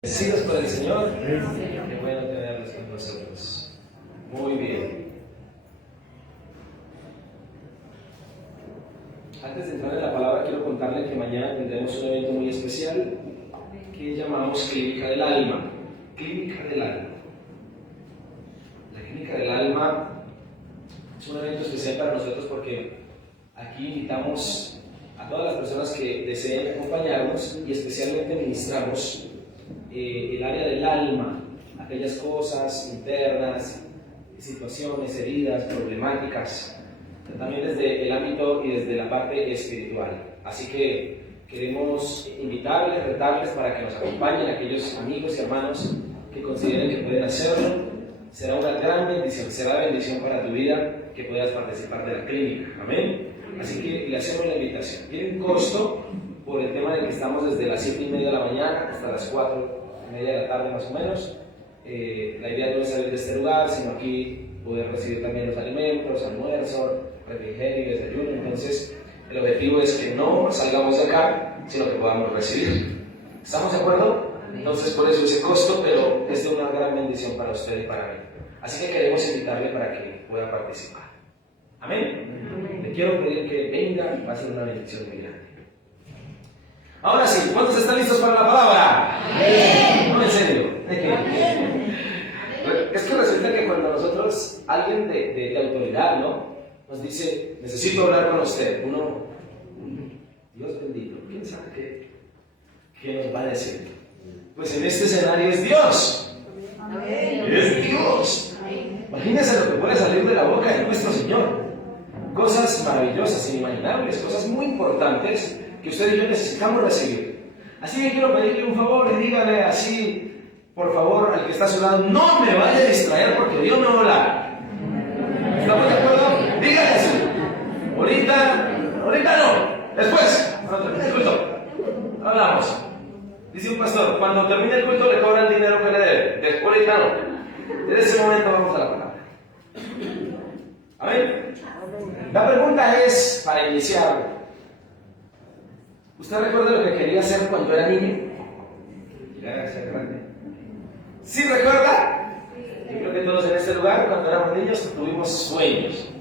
Bendecidos por el Señor, qué bueno tenerlos con nosotros. Muy bien. Antes de entrar en la palabra, quiero contarles que mañana tendremos un evento muy especial que llamamos Clínica del Alma. Clínica del Alma. La Clínica del Alma es un evento especial para nosotros porque aquí invitamos a todas las personas que deseen acompañarnos y especialmente ministramos el área del alma, aquellas cosas internas, situaciones, heridas, problemáticas, también desde el ámbito y desde la parte espiritual. Así que queremos invitarles, retarles para que nos acompañen aquellos amigos y hermanos que consideren que pueden hacerlo. Será una gran bendición, será bendición para tu vida que puedas participar de la clínica. Amén. Así que le hacemos la invitación. Tiene un costo por el tema de que estamos desde las 7:30 de la mañana hasta las 4:30 de la tarde más o menos. La idea no es salir de este lugar, sino aquí poder recibir también los alimentos, almuerzo, refrigerio, desayuno. Entonces el objetivo es que no salgamos de acá, sino que podamos recibir. ¿Estamos de acuerdo? Entonces por eso ese costo, pero es de una gran bendición para usted y para mí. Así que queremos invitarle para que pueda participar. Amén. Le quiero pedir que venga, va a ser una bendición muy grande. Ahora sí, ¿cuántos están listos para la palabra? ¡Amén! No, en serio. Es que resulta que cuando nosotros, alguien de autoridad, ¿no?, nos dice, necesito hablar con usted, uno, Dios bendito, ¿quién sabe qué nos va a decir? Pues en este escenario es Dios. ¡Amén! Es Dios. Imagínense lo que puede salir de la boca de nuestro Señor. Cosas maravillosas, inimaginables, cosas muy importantes que usted y yo necesitamos recibir. Así que quiero pedirle un favor y dígale así, por favor, al que está a su lado, no me vaya a distraer porque Dios me va a hablar. ¿Estamos de acuerdo? Dígale así. Ahorita no. Después, cuando termine el culto, hablamos. Dice un pastor, cuando termine el culto le cobra el dinero que le debe. Después, ahorita no. En ese momento vamos a la palabra. Amén. La pregunta es, para iniciar, ¿usted recuerda lo que quería hacer cuando era niño? Llegar a ser grande. ¿Sí recuerda? Yo creo que todos en este lugar, cuando éramos niños, tuvimos sueños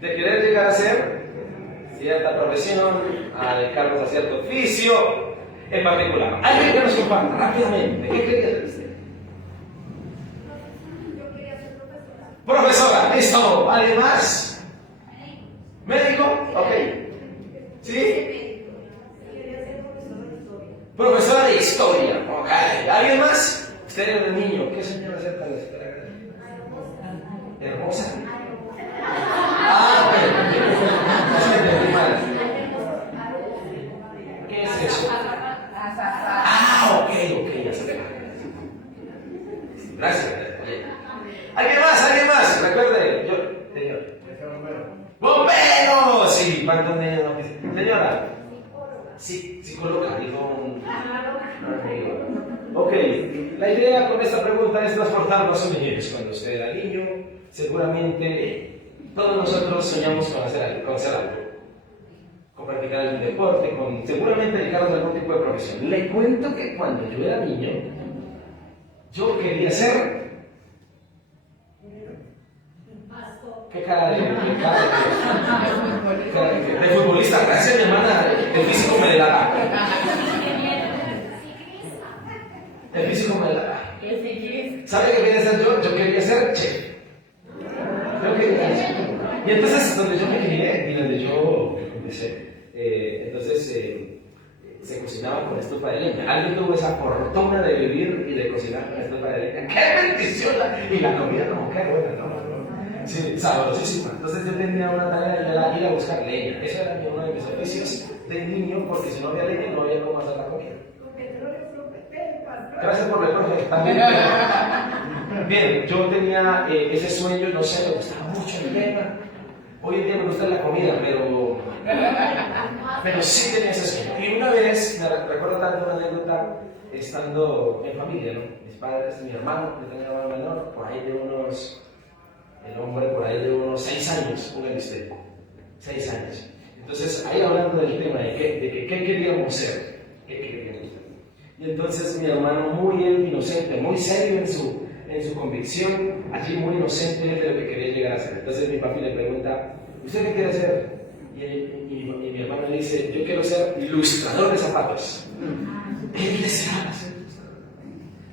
de querer llegar a ser cierta profesión, a dedicarnos a cierto oficio en particular. Alguien que nos comparta rápidamente, ¿qué quería hacer usted? Yo quería ser profesora. Profesora, listo. ¿Alguien más? ¿Médico? Ok. ¿Sí? Quería ser profesora de historia. Profesora de historia. Ok. ¿Alguien más? Usted era un niño. ¿Qué señora hacer para la escuela? Hermosa. Ah, ok. ¿Qué es eso? Ah, ok. Ya sé. Gracias. ¿Alguien más? Recuerde, yo, señor. ¡Bombero! Sí, ¿cuántos niños? Señora. Sí, psicóloga, dijo un amigo. Ok, la idea con esta pregunta es transportarnos a su niñez. Cuando usted era niño, seguramente todos nosotros soñamos con hacer algo, con practicar algún deporte, con seguramente dedicarnos a algún tipo de profesión. Le cuento que cuando yo era niño, yo quería ser... ¿Qué cara de futbolista? Gracias, mi hermana. El físico me delata. El físico me delata. ¿Sabe qué quería ser yo? Yo quería ser chef. Y entonces, donde yo me crié y donde yo empecé, se cocinaba con estufa de leña. Alguien tuvo esa fortuna de vivir y de cocinar con estufa de leña. ¡Qué bendición! Y la comida como que buena, ¿no? Sí, sabrosísima. Entonces yo tenía una tarea de ir a buscar leña. Eso era uno de mis oficios de niño, porque si no había leña no había cómo hacer la comida. Gracias por el profe. También. Bien, yo tenía ese sueño, no sé, me gustaba mucho el tema. Hoy en día me gusta la comida, pero sí tenía ese sueño. Y una vez, me recuerdo tanto una anécdota, estando en familia, ¿no? Mis padres, mi hermano, que tenía un hermano menor, por ahí de unos... El hombre por ahí de unos 6 años, un ministerio. 6 años. Entonces, ahí hablando del tema de qué queríamos ser. ¿Qué queríamos ser? Y Y entonces mi hermano, muy inocente, muy serio en su convicción, allí muy inocente de lo que quería llegar a ser. Entonces mi papi le pregunta, ¿usted qué quiere ser? Y mi hermano le dice, yo quiero ser ilustrador de zapatos. Él deseaba ser ilustrador.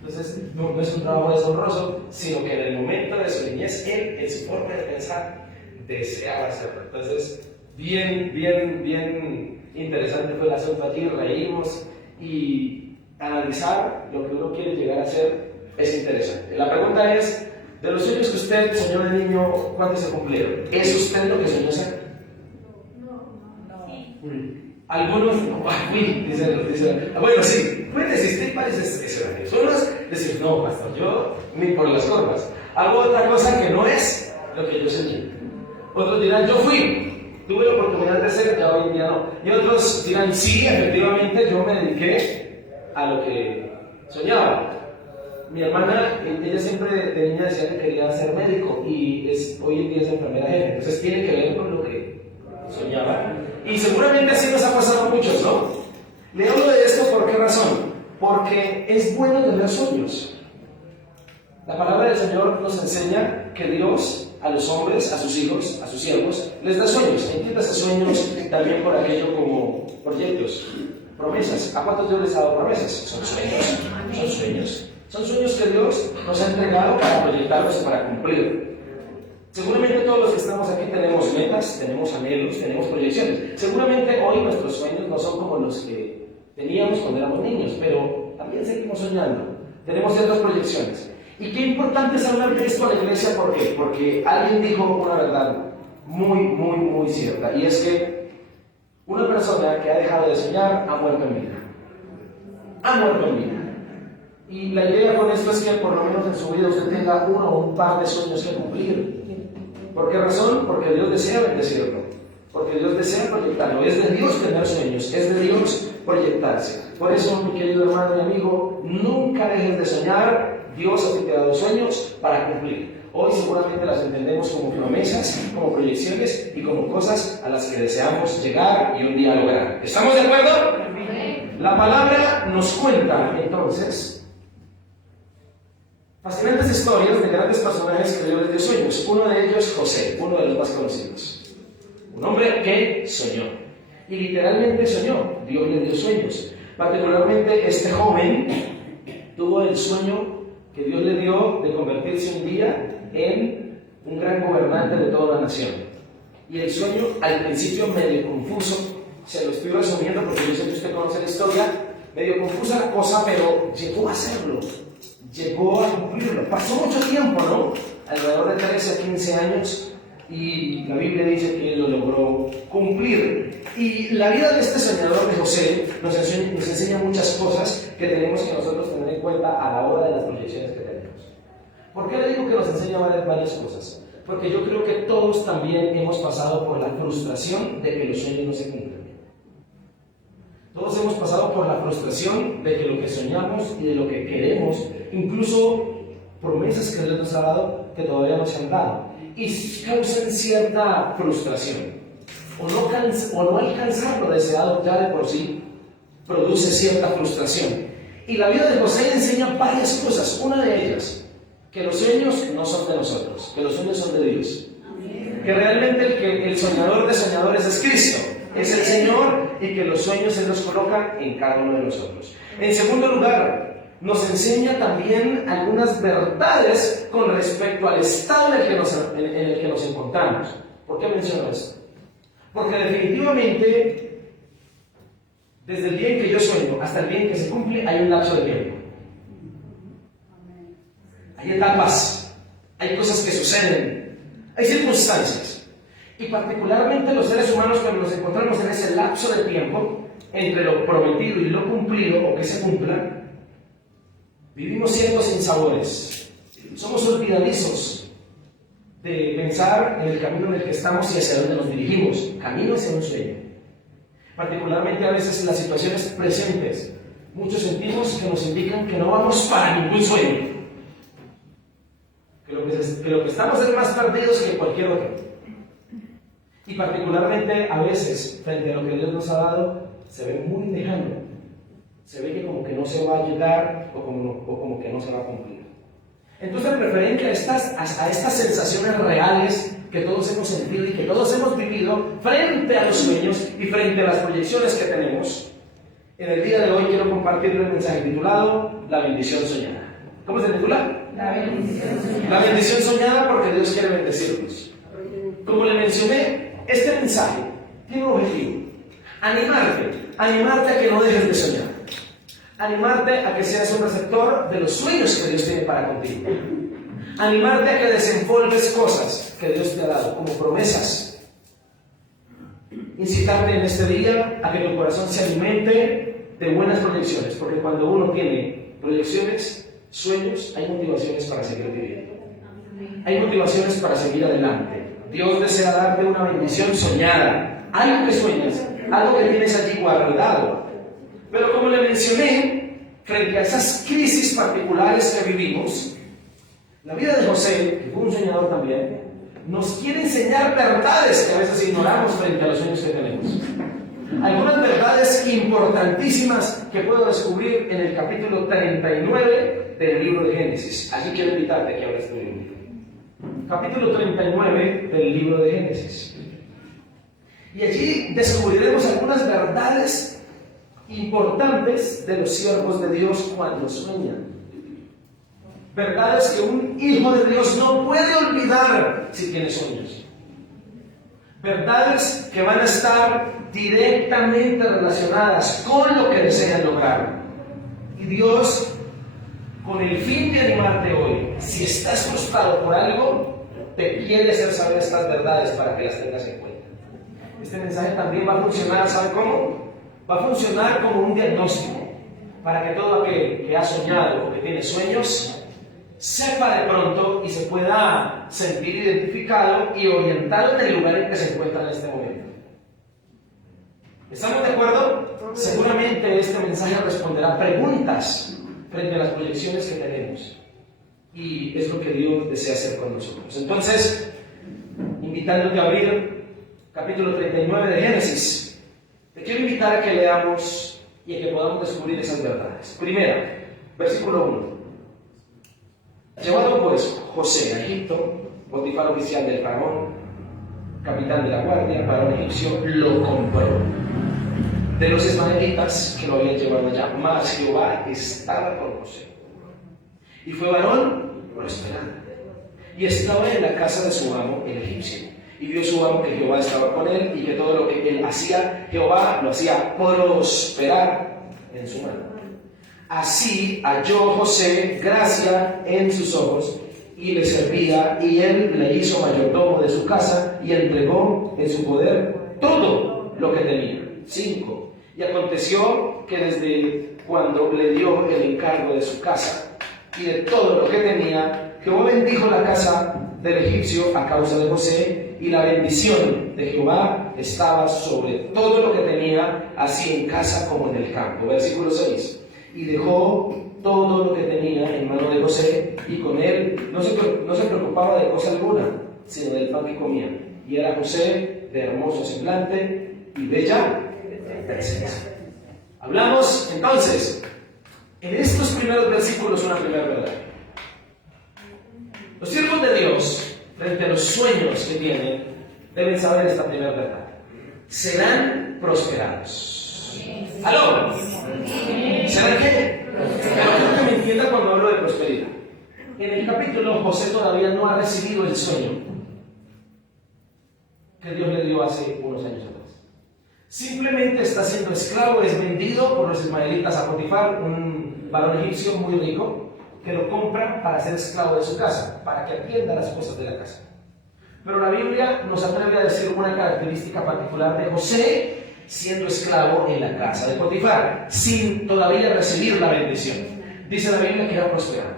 Entonces no es un trabajo deshonroso, sino que en el momento de su niñez, él, en su forma de pensar, deseaba hacerlo. Entonces, bien interesante fue el asunto aquí, reímos y analizar lo que uno quiere llegar a ser es interesante. La pregunta es, de los sueños que usted soñó de niño, ¿cuántos se cumplieron? ¿Es usted lo que soñó ser? Algunos, bueno, sí, pueden existir varios escenarios. Unos decir, no, pastor, yo ni por las formas. Hago otra cosa que no es lo que yo soñé. Otros dirán, yo tuve la oportunidad de ser, ya hoy en día no. Y otros dirán, sí, efectivamente, yo me dediqué a lo que soñaba. Mi hermana, ella siempre de niña decía que quería ser médico y hoy en día es enfermera jefe. Entonces tiene que ver con lo que soñaba. Y seguramente así nos ha pasado a muchos, ¿no? Le hablo de esto ¿por qué razón? Porque es bueno tener sueños. La palabra del Señor nos enseña que Dios a los hombres, a sus hijos, a sus siervos, les da sueños. Entiéndase sueños también por aquello como proyectos, promesas. ¿A cuántos Dios les ha dado promesas? Son sueños, son sueños. Son sueños que Dios nos ha entregado para proyectarlos y para cumplir. Seguramente todos los que estamos aquí tenemos metas, tenemos anhelos, tenemos proyecciones. Seguramente hoy nuestros sueños no son como los que teníamos cuando éramos niños, pero también seguimos soñando. Tenemos ciertas proyecciones. Y qué importante es hablar de esto a la iglesia, ¿por qué? Porque alguien dijo una verdad muy cierta, y es que una persona que ha dejado de soñar ha muerto en vida. Ha muerto en vida. Y la idea con esto es que por lo menos en su vida usted tenga uno o un par de sueños que cumplir. ¿Por qué razón? Porque Dios desea bendecirlo, porque Dios desea proyectarlo. Es de Dios tener sueños, es de Dios proyectarse. Por eso, mi querido hermano y amigo, nunca dejes de soñar. Dios a ti te ha dado sueños para cumplir. Hoy seguramente las entendemos como promesas, como proyecciones y como cosas a las que deseamos llegar y un día lograr. ¿Estamos de acuerdo? La palabra nos cuenta entonces fascinantes historias de grandes personajes que Dios les dio sueños. Uno de ellos, José, uno de los más conocidos. Un hombre que soñó. Y literalmente soñó. Dios le dio sueños. Particularmente este joven tuvo el sueño que Dios le dio de convertirse un día en un gran gobernante de toda la nación. Y el sueño, al principio medio confuso, se lo estoy resumiendo porque yo sé que usted conoce la historia, medio confusa la cosa, pero llegó a hacerlo. Llegó a cumplirlo. Pasó mucho tiempo, ¿no? Alrededor de 13 a 15 años, y la Biblia dice que él lo logró cumplir. Y la vida de este soñador de José nos enseña muchas cosas que tenemos que nosotros tener en cuenta a la hora de las proyecciones que tenemos. ¿Por qué le digo que nos enseña varias cosas? Porque yo creo que todos también hemos pasado por la frustración de que los sueños no se cumplen. Todos hemos pasado por la frustración de que lo que soñamos y de lo que queremos, incluso promesas que Dios nos ha dado, que todavía no se han dado, y causan cierta frustración. O no alcanzar lo deseado ya de por sí produce cierta frustración. Y la vida de José enseña varias cosas. Una de ellas, que los sueños no son de nosotros, que los sueños son de Dios. Que realmente el soñador de soñadores es Cristo, es el Señor, y que los sueños se los coloca en cada uno de nosotros. En segundo lugar, nos enseña también algunas verdades con respecto al estado en el que nos encontramos. ¿Por qué menciono esto? Porque definitivamente, desde el día en que yo sueño hasta el día en que se cumple, hay un lapso de tiempo. Hay etapas, hay cosas que suceden, hay circunstancias. Y particularmente los seres humanos, cuando nos encontramos en ese lapso de tiempo entre lo prometido y lo cumplido o que se cumpla, vivimos ciertos sinsabores. Somos olvidadizos de pensar en el camino en el que estamos y hacia dónde nos dirigimos, camino hacia un sueño. Particularmente a veces en las situaciones presentes, muchos sentimos que nos indican que no vamos para ningún sueño, que lo que estamos es más perdidos que cualquier otro. Y particularmente a veces, frente a lo que Dios nos ha dado, se ve muy lejano. se ve que como que no se va a llegar o como que no se va a cumplir. Entonces, referente a estas sensaciones reales que todos hemos sentido y que todos hemos vivido frente a los sueños y frente a las proyecciones que tenemos, en el día de hoy quiero compartirles un mensaje titulado La bendición soñada. ¿Cómo se titula? La bendición soñada. La bendición soñada, porque Dios quiere bendecirnos. Como le mencioné, este mensaje tiene un objetivo: animarte a que no dejes de soñar, animarte a que seas un receptor de los sueños que Dios tiene para contigo, animarte a que desenvolves cosas que Dios te ha dado como promesas, incitarte en este día a que tu corazón se alimente de buenas proyecciones, porque cuando uno tiene proyecciones, sueños, hay motivaciones para seguir viviendo, hay motivaciones para seguir adelante. Dios desea darte una bendición soñada, algo que sueñas, algo que tienes allí guardado. Pero como le mencioné, frente a esas crisis particulares que vivimos, la vida de José, que fue un soñador también, nos quiere enseñar verdades que a veces ignoramos frente a los sueños que tenemos. Algunas verdades importantísimas que puedo descubrir en el capítulo 39 del libro de Génesis. Allí quiero invitarte a que abras tu libro. Capítulo 39 del libro de Génesis. Y allí descubriremos algunas verdades importantes de los siervos de Dios cuando sueñan. Verdades que un hijo de Dios no puede olvidar si tiene sueños. Verdades que van a estar directamente relacionadas con lo que desean lograr. Y Dios, con el fin de animarte hoy, si estás frustrado por algo, te quiere hacer saber estas verdades para que las tengas en cuenta. Este mensaje también va a funcionar, ¿sabe cómo? Va a funcionar como un diagnóstico para que todo aquel que ha soñado o que tiene sueños sepa de pronto y se pueda sentir identificado y orientado en el lugar en que se encuentra en este momento. ¿Estamos de acuerdo? Seguramente este mensaje responderá preguntas frente a las proyecciones que tenemos. Y es lo que Dios desea hacer con nosotros. Entonces, invitándote a abrir capítulo 39 de Génesis, te quiero invitar a que leamos y a que podamos descubrir esas verdades. Primera, versículo 1. Llevado pues José a Egipto, Potifar oficial del faraón, capitán de la guardia, varón egipcio, lo compró de los ismaelitas que lo habían llevado allá, mas Jehová estaba con José. Y fue varón prosperante, y estaba en la casa de su amo, el egipcio. Y vio su amo que Jehová estaba con él, y que todo lo que él hacía, Jehová lo hacía prosperar en su mano. Así halló José gracia en sus ojos, y le servía, y él le hizo mayordomo de su casa, y entregó en su poder todo lo que tenía. 5. Y aconteció que desde cuando le dio el encargo de su casa y de todo lo que tenía, Jehová bendijo la casa del egipcio a causa de José, y la bendición de Jehová estaba sobre todo lo que tenía, así en casa como en el campo. Versículo 6. Y dejó todo lo que tenía en mano de José, y con él no se preocupaba de cosa alguna, sino del pan que comía. Y era José de hermoso semblante y bella presencia. Hablamos entonces en estos primeros versículos una primera verdad. Los siervos de Dios, frente a los sueños que tienen, deben saber esta primera verdad: serán prosperados. ¿Aló? ¿Serán qué? Pero quiero que me entienda cuando hablo de prosperidad. En el capítulo, José todavía no ha recibido el sueño que Dios le dio hace unos años atrás. Simplemente está siendo esclavo, es vendido por los ismaelitas a Potifar, un varón egipcio muy rico, que lo compra para ser esclavo de su casa, para que atienda las cosas de la casa. Pero la Biblia nos atreve a decir una característica particular de José siendo esclavo en la casa de Potifar, sin todavía recibir la bendición. Dice la Biblia que era prosperado.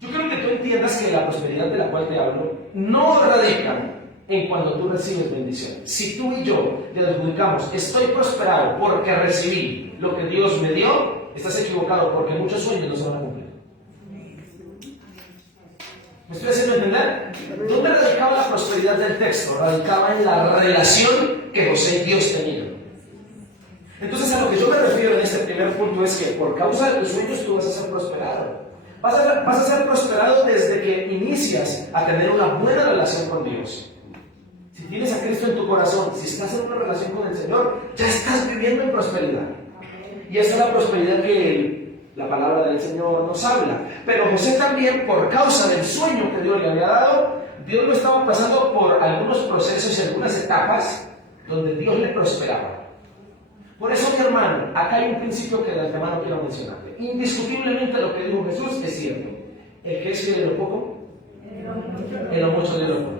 Yo creo que tú entiendas que la prosperidad de la cual te hablo no radica en cuando tú recibes bendición. Si tú y yo le adjudicamos, estoy prosperado porque recibí lo que Dios me dio, estás equivocado, porque muchos sueños no se van a cumplir. ¿Me estoy haciendo entender? ¿Dónde radicaba la prosperidad del texto? Radicaba en la relación que José y Dios tenían. Entonces, a lo que yo me refiero en este primer punto es que por causa de tus sueños tú vas a ser prosperado. Vas a ser prosperado desde que inicias a tener una buena relación con Dios. Si tienes a Cristo en tu corazón, si estás en una relación con el Señor, ya estás viviendo en prosperidad. Y esa es la prosperidad que la palabra del Señor nos habla. Pero José también, por causa del sueño que Dios le había dado, Dios lo estaba pasando por algunos procesos y algunas etapas donde Dios le prosperaba. Por eso, mi hermano, acá hay un principio que de antemano quiero mencionarte. Indiscutiblemente lo que dijo Jesús es cierto. El que es fiel en lo poco, en lo mucho de lo poco.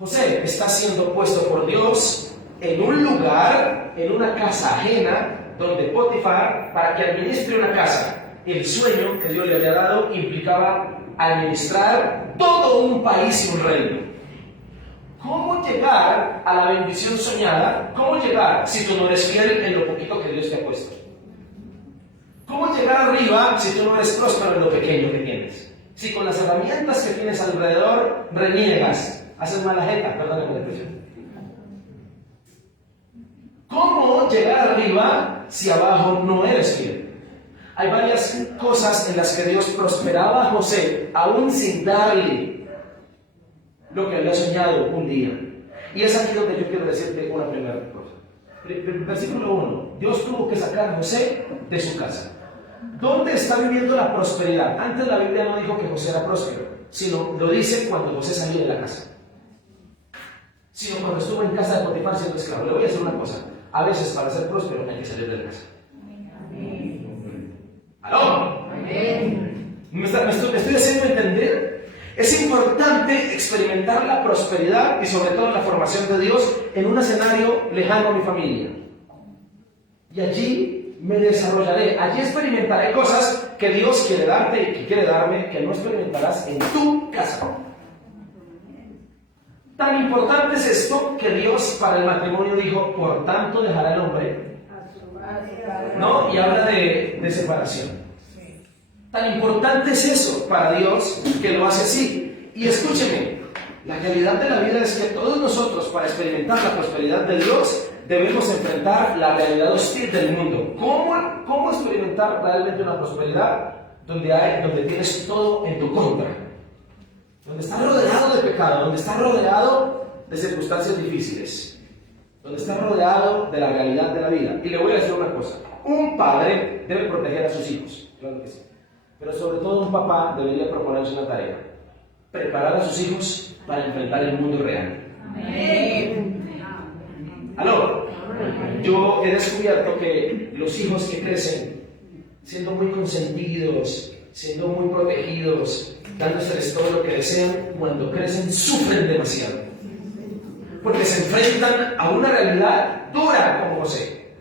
José está siendo puesto por Dios en un lugar, en una casa ajena, donde Potifar, para que administre una casa, el sueño que Dios le había dado implicaba administrar todo un país y un reino. ¿Cómo llegar a la bendición soñada? ¿Cómo llegar si tú no eres fiel en lo poquito que Dios te ha puesto? ¿Cómo llegar arriba si tú no eres próspero en lo pequeño que tienes? Si con las herramientas que tienes alrededor reniegas, haces mala jeta, perdóname la expresión. ¿Cómo llegar arriba si abajo no eres fiel? Hay varias cosas en las que Dios prosperaba a José, aún sin darle lo que había soñado un día. Y es aquí donde yo quiero decirte una primera cosa. Versículo 1. Dios tuvo que sacar a José de su casa. ¿Dónde está viviendo la prosperidad? Antes la Biblia no dijo que José era próspero, sino lo dice cuando José salió de la casa. Sino cuando estuvo en casa de Potifar siendo esclavo. Le voy a decir una cosa. A veces para ser próspero hay que salir de la casa. ¿Aló? ¿Me estoy haciendo entender? Es importante experimentar la prosperidad y sobre todo la formación de Dios en un escenario lejano a mi familia. Y allí me desarrollaré, allí experimentaré cosas que Dios quiere darte y que quiere darme, que no experimentarás en tu casa. Tan importante es esto que Dios para el matrimonio dijo, por tanto dejará el hombre, ¿no? Y habla de separación. Tan importante es eso para Dios que lo hace así. Y escúcheme, la realidad de la vida es que todos nosotros, para experimentar la prosperidad de Dios, debemos enfrentar la realidad hostil del mundo. ¿Cómo experimentar realmente una prosperidad donde tienes todo en tu contra? Donde estás rodeado de pecado, donde estás rodeado de circunstancias difíciles, donde estás rodeado de la realidad de la vida. Y le voy a decir una cosa, un padre debe proteger a sus hijos, claro que sí. Pero sobre todo un papá debería proponerse una tarea, preparar a sus hijos para enfrentar el mundo real. Amén. ¿Aló? Yo he descubierto que los hijos que crecen siendo muy consentidos, siendo muy protegidos, dándoseles todo lo que desean, cuando crecen sufren demasiado. Porque se enfrentan a una realidad dura como José,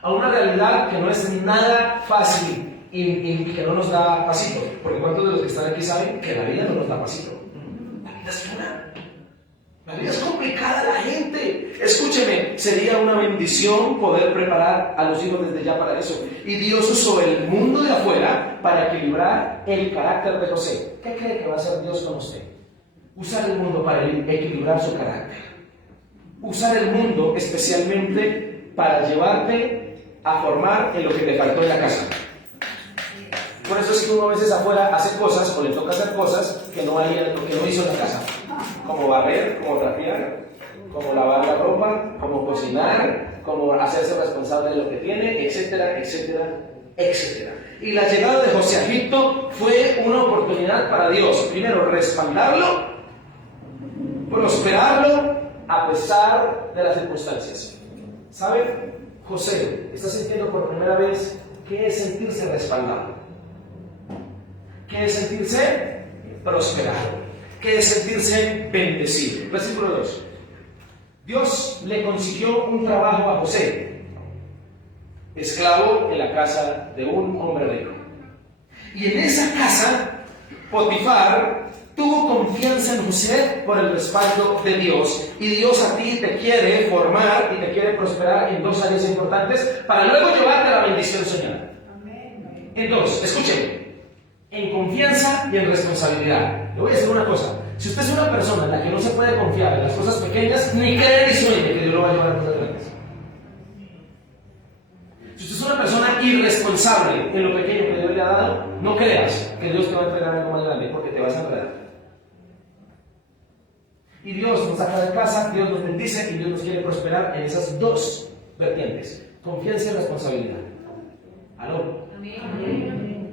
a una realidad que no es nada fácil. Y que no nos da pasito, porque ¿cuántos de los que están aquí saben que la vida no nos da pasito? La vida es dura, la vida es complicada, la gente. Escúcheme, sería una bendición poder preparar a los hijos desde ya para eso. Y Dios usó el mundo de afuera para equilibrar el carácter de José. ¿Qué cree que va a hacer Dios con usted? Usar el mundo para equilibrar su carácter. Usar el mundo especialmente para llevarte a formar en lo que te faltó en la casa. Por eso es que uno a veces afuera hace cosas, o le toca hacer cosas que no hizo en la casa. Como barrer, como trapear, como lavar la ropa, como cocinar, como hacerse responsable de lo que tiene, etcétera, etcétera, etcétera. Y la llegada de José a Egipto fue una oportunidad para Dios. Primero, respaldarlo, prosperarlo a pesar de las circunstancias. ¿Sabe? José está sintiendo por primera vez qué es sentirse respaldado. ¿Qué es sentirse prosperado? ¿Qué es sentirse bendecido? Versículo 2. Dios le consiguió un trabajo a José, esclavo en la casa de un hombre rico. Y en esa casa, Potifar tuvo confianza en José por el respaldo de Dios. Y Dios a ti te quiere formar y te quiere prosperar en dos áreas importantes para luego llevarte a la bendición soñada. En dos, escúcheme. En confianza y en responsabilidad. Le voy a decir una cosa. Si usted es una persona en la que no se puede confiar en las cosas pequeñas, ni cree ni sueñe que Dios lo va a llevar a cosas grandes. responsable en lo pequeño que Dios le ha dado, no creas que Dios te va a entregar algo más grande, porque te vas a enredar. Y Dios nos saca de casa, Dios nos bendice y Dios nos quiere prosperar en esas dos vertientes: confianza y responsabilidad. ¿Aló? Amén.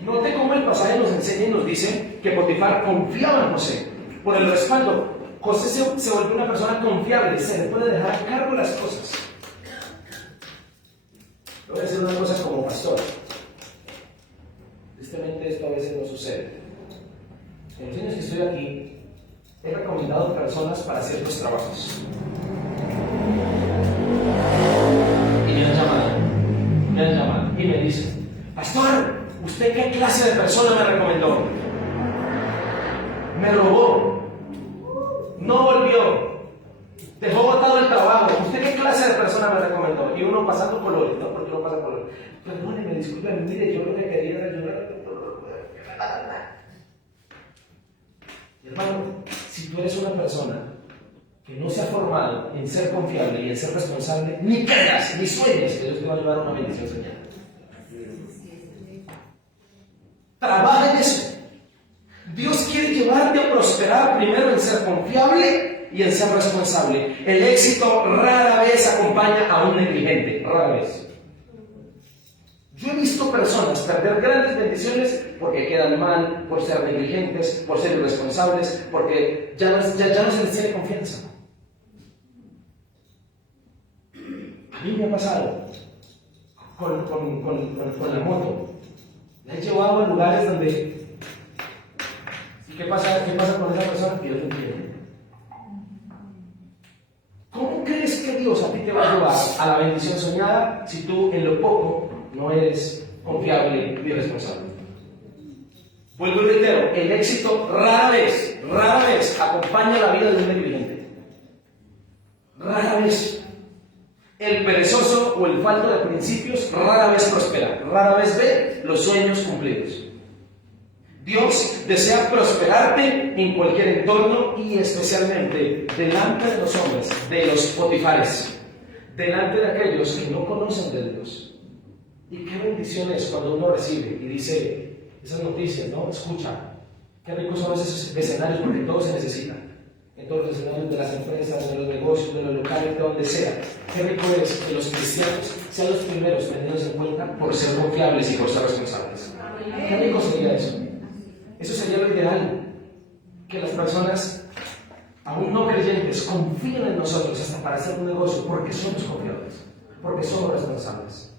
Note cómo el pasaje nos enseña y nos dice que Potifar confiaba en José por el respaldo. José se volvió una persona confiable, se le puede dejar a cargo las cosas. Voy a decir una cosa como pastor. Tristemente esto a veces no sucede. En los años que estoy aquí, he recomendado personas para ciertos trabajos. Y me han llamado y me dicen: pastor, ¿usted qué clase de persona me recomendó? Me robó, no volvió, dejó botado el trabajo. ¿Usted qué clase de persona me recomendó? Y uno pasando colores, ¿no? Porque uno pasa colores. Perdóneme, discúlpeme, mire, yo lo que quería era ayudar. Hermano, si tú eres una persona que no se ha formado en ser confiable y en ser responsable, ni creas, ni sueñes que Dios te va a llevar a una bendición soñada. Trabaja en eso. Dios quiere llevarte a prosperar primero en ser confiable y en ser responsable. El éxito rara vez acompaña a un negligente, rara vez. Yo he visto personas perder grandes bendiciones porque quedan mal, por ser negligentes, por ser irresponsables, porque ya no se les tiene confianza. A mí me ha pasado con la moto. Me han llevado a lugares donde... ¿Qué pasa con esa persona? Dios lo entiende. ¿Cómo crees que Dios a ti te va a llevar a la bendición soñada si tú en lo poco no eres confiable y responsable? Vuelvo y reitero, el éxito rara vez acompaña la vida de un negligente. Rara vez. El perezoso o el falto de principios rara vez prospera, rara vez ve los sueños cumplidos. Dios desea prosperarte en cualquier entorno y especialmente delante de los hombres, de los potifares, delante de aquellos que no conocen de Dios. Y qué bendición es cuando uno recibe y dice esas noticias, ¿no? Escucha, qué ricos son esos escenarios, porque todo se necesita. En todos los escenarios de las empresas, de los negocios, de los locales, de donde sea. Qué rico es que los cristianos sean los primeros tenidos en cuenta por ser confiables y por ser responsables. Qué rico sería eso. Eso sería lo ideal. Que las personas, aún no creyentes, confíen en nosotros hasta para hacer un negocio, porque somos confiables, porque somos responsables.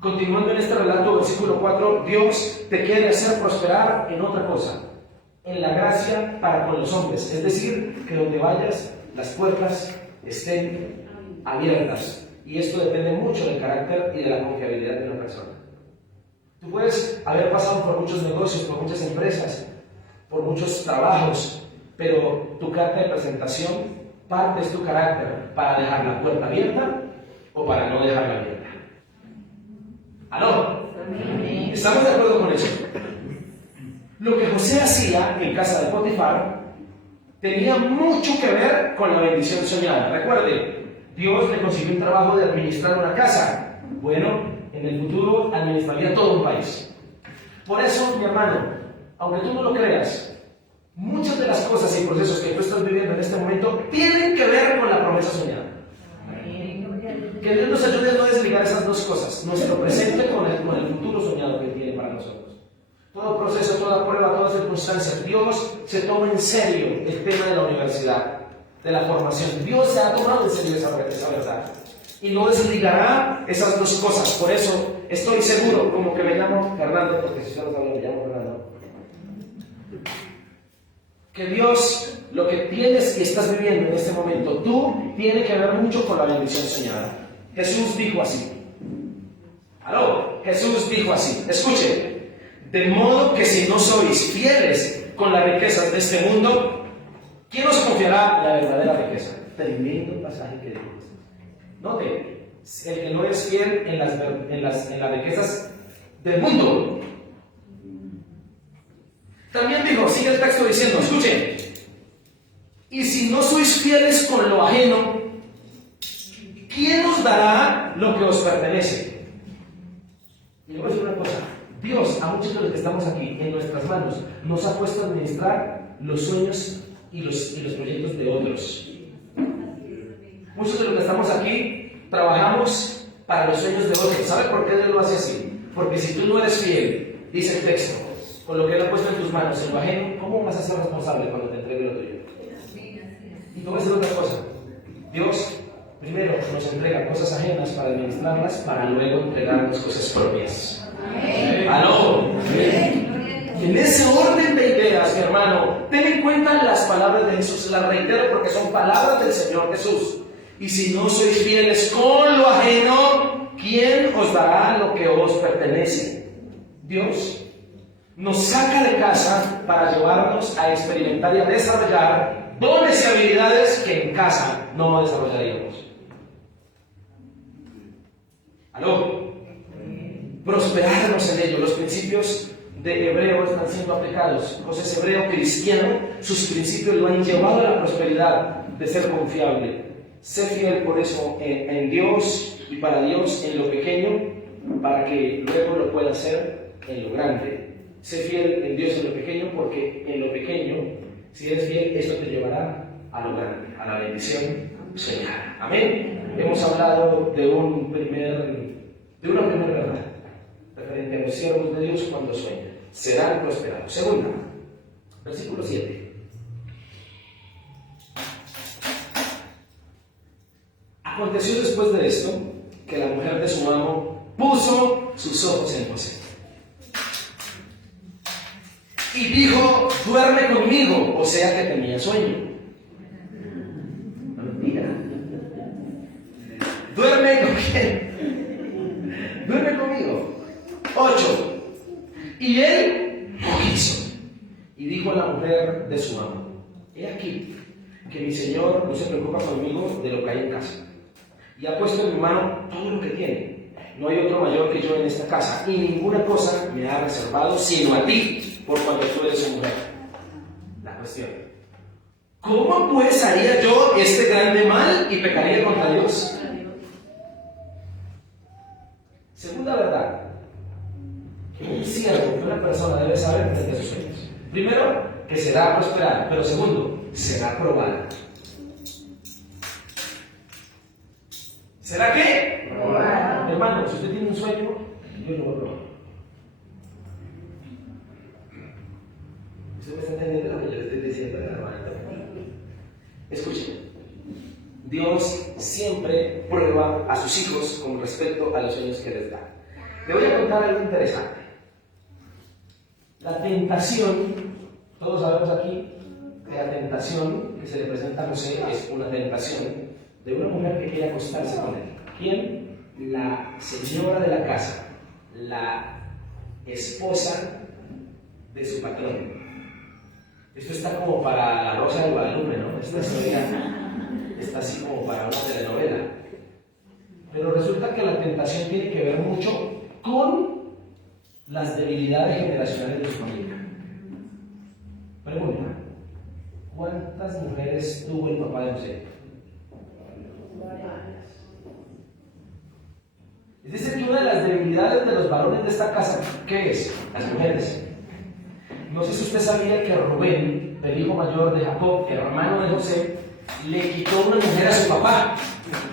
Continuando en este relato, versículo 4, Dios te quiere hacer prosperar en otra cosa, en la gracia para con los hombres. Es decir, que donde vayas, las puertas estén abiertas. Y esto depende mucho del carácter y de la confiabilidad de una persona. Tú puedes haber pasado por muchos negocios, por muchas empresas, por muchos trabajos, pero tu carta de presentación parte es tu carácter para dejar la puerta abierta o para no dejarla abierta. ¿Aló? ¿Estamos de acuerdo con eso? Lo que José hacía en casa de Potifar tenía mucho que ver con la bendición soñada. Recuerde, Dios le consiguió un trabajo de administrar una casa. Bueno, en el futuro administraría todo un país. Por eso, mi hermano, aunque tú no lo creas, muchas de las cosas y procesos que tú estás viviendo en este momento tienen que ver con la promesa soñada. Que Dios nos ayude a no desligar esas dos cosas, nuestro presente con el futuro soñado que Él tiene para nosotros. Todo proceso, toda prueba, toda circunstancia, Dios se toma en serio el tema de la universidad, de la formación. Dios se ha tomado en serio esa verdad y no desligará esas dos cosas. Por eso estoy seguro, como que me llamo Fernando, porque si solo saben me llamo Fernando, que Dios, lo que tienes y estás viviendo en este momento, tú, tiene que ver mucho con la bendición soñada. Jesús dijo así. ¿Aló? Jesús dijo así. Escuche. De modo que si no sois fieles con las riquezas de este mundo, ¿quién os confiará la verdadera riqueza? Tremendo pasaje que dijo. Note, el que no es fiel en las riquezas del mundo. También dijo, sigue el texto diciendo, escuchen, y si no sois fieles con lo ajeno, ¿quién os dará lo que os pertenece? Y le voy a decir una cosa, Dios, a muchos de los que estamos aquí, en nuestras manos, nos ha puesto a administrar los sueños y los proyectos de otros. Muchos de los que estamos aquí, trabajamos para los sueños de otros. ¿Sabe por qué Dios lo hace así? Porque si tú no eres fiel, dice el texto, con lo que Él ha puesto en tus manos, en lo ajeno, ¿cómo vas a ser responsable cuando te entregue lo tuyo? Y te voy a decir otra cosa. Dios primero nos entrega cosas ajenas para administrarlas, para luego entregarnos cosas propias. ¡Aló! Y en ese orden de ideas, mi hermano, ten en cuenta las palabras de Jesús. Las reitero porque son palabras del Señor Jesús. Y si no sois fieles con lo ajeno, ¿quién os dará lo que os pertenece? Dios nos saca de casa para llevarnos a experimentar y a desarrollar dones y habilidades que en casa no desarrollaríamos. ¿Aló? Prosperarnos en ello. Los principios de Hebreo están siendo aplicados. José es hebreo cristiano, sus principios lo han llevado a la prosperidad de ser confiable. Sé fiel por eso en Dios y para Dios en lo pequeño, para que luego lo pueda hacer en lo grande. Sé fiel en Dios en lo pequeño, porque en lo pequeño, si eres fiel, eso te llevará a lo grande, a la bendición soñada. Amén. Hemos hablado de una primera verdad referente a los siervos de Dios cuando sueñan. Serán prosperados. Segunda, versículo 7. Aconteció después de esto que la mujer de su amo puso sus ojos en José y dijo: duerme conmigo, o sea que tenía sueño. No, mentira. ¿Duerme con quién? Duerme conmigo. 8. Y él no quiso. Y dijo a la mujer de su amo: he aquí que mi señor no se preocupa conmigo de lo que hay en casa, y ha puesto en mi mano todo lo que tiene. No hay otro mayor que yo en esta casa, y ninguna cosa me ha reservado sino a ti, por cuanto tú eres su mujer. La cuestión: ¿cómo pues haría yo este grande mal y pecaría contra Dios? Segunda verdad que un siervo, que una persona debe saber frente a sus sueños. Primero, que será prosperada, pero segundo, será probada. ¿Será qué? Probada. Hermano, si usted tiene un sueño, yo lo voy a probar. ¿Usted me está entendiendo lo que yo le estoy diciendo, hermano? Escuchen. Dios siempre prueba a sus hijos con respecto a los sueños que les da. Le voy a contar algo interesante. La tentación, todos sabemos aquí que la tentación que se le presenta a José es una tentación de una mujer que quiere acostarse con él. ¿Quién? La señora de la casa, la esposa de su patrón. Esto está como para La Rosa de Guadalupe, ¿no? Esta historia está así como para una telenovela. Pero resulta que la tentación tiene que ver mucho con las debilidades generacionales de su familia. Pregunta: ¿cuántas mujeres tuvo el papá de José? Es decir, que una de las debilidades de los varones de esta casa, ¿qué es? Las mujeres. No sé si usted sabía que Rubén, el hijo mayor de Jacob, hermano de José, le quitó una mujer a su papá.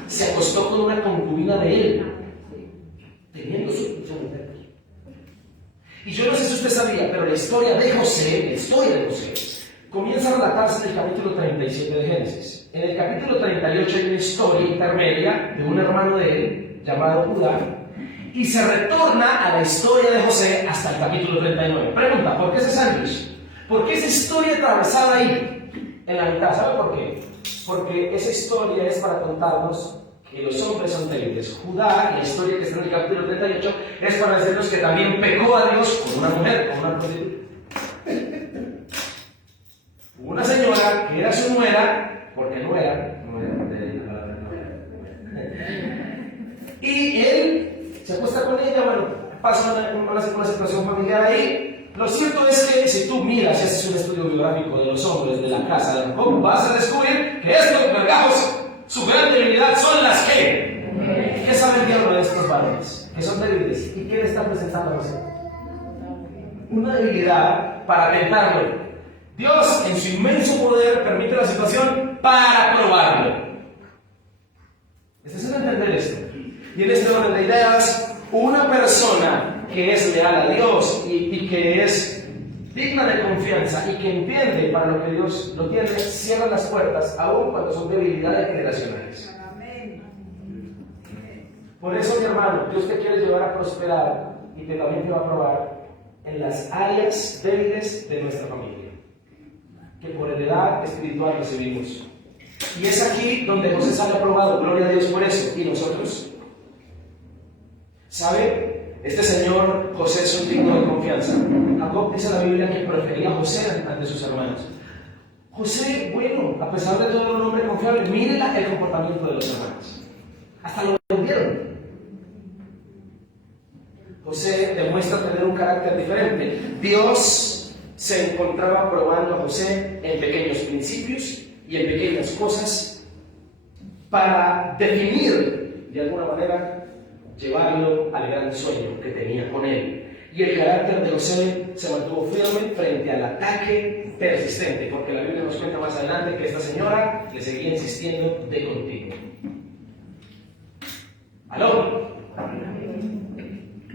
Se acostó con una concubina de él, teniendo su mujer. Y yo no sé si usted sabía, pero la historia de José comienza a relatarse en el capítulo 37 de Génesis. En el capítulo 38 hay una historia intermedia de un hermano de él llamado Judá, y se retorna a la historia de José hasta el capítulo 39. Pregunta: ¿por qué ese sándwich? ¿Por qué esa historia atravesada ahí en la mitad? ¿Sabe por qué? Porque esa historia es para contarnos que los hombres son débiles. Judá, la historia que está en el capítulo 38, es para decirnos que también pecó a Dios con una mujer, con una prostituta. Una señora que era su nuera, porque no era. Y él se acuesta con ella, bueno, pasa una situación familiar ahí. Lo cierto es que si tú miras y haces un estudio biográfico de los hombres de la casa de Jacob, vas a descubrir que estos vergajos, su gran debilidad son las que. ¿Qué sabe el diablo de estos varones? que son débiles. ¿Y qué le está presentando a José? Una debilidad para tentarlo. Dios, en su inmenso poder, permite la situación para probarlo. ¿Estás haciendo entender esto? Y en este orden de ideas, una persona que es leal a Dios y que es digna de confianza y que entiende para lo que Dios lo tiene, cierra las puertas aun cuando son debilidades generacionales. Por eso, mi hermano, Dios te quiere llevar a prosperar y también te va a probar en las áreas débiles de nuestra familia, que por heredad espiritual recibimos. Y es aquí donde José sale aprobado, gloria a Dios por eso. ¿Y nosotros? ¿Sabe? Este señor José es un digno de confianza. Jacob dice en la Biblia que prefería a José ante sus hermanos. José, bueno, a pesar de todo, era un hombre confiable. Miren el comportamiento de los hermanos. Hasta lo vendieron. José demuestra tener un carácter diferente. Dios se encontraba probando a José en pequeños principios y en pequeñas cosas para definir, de alguna manera, llevarlo al gran sueño que tenía con él. Y el carácter de José se mantuvo firme frente al ataque persistente, porque la Biblia nos cuenta más adelante que esta señora le seguía insistiendo de continuo. ¿Aló?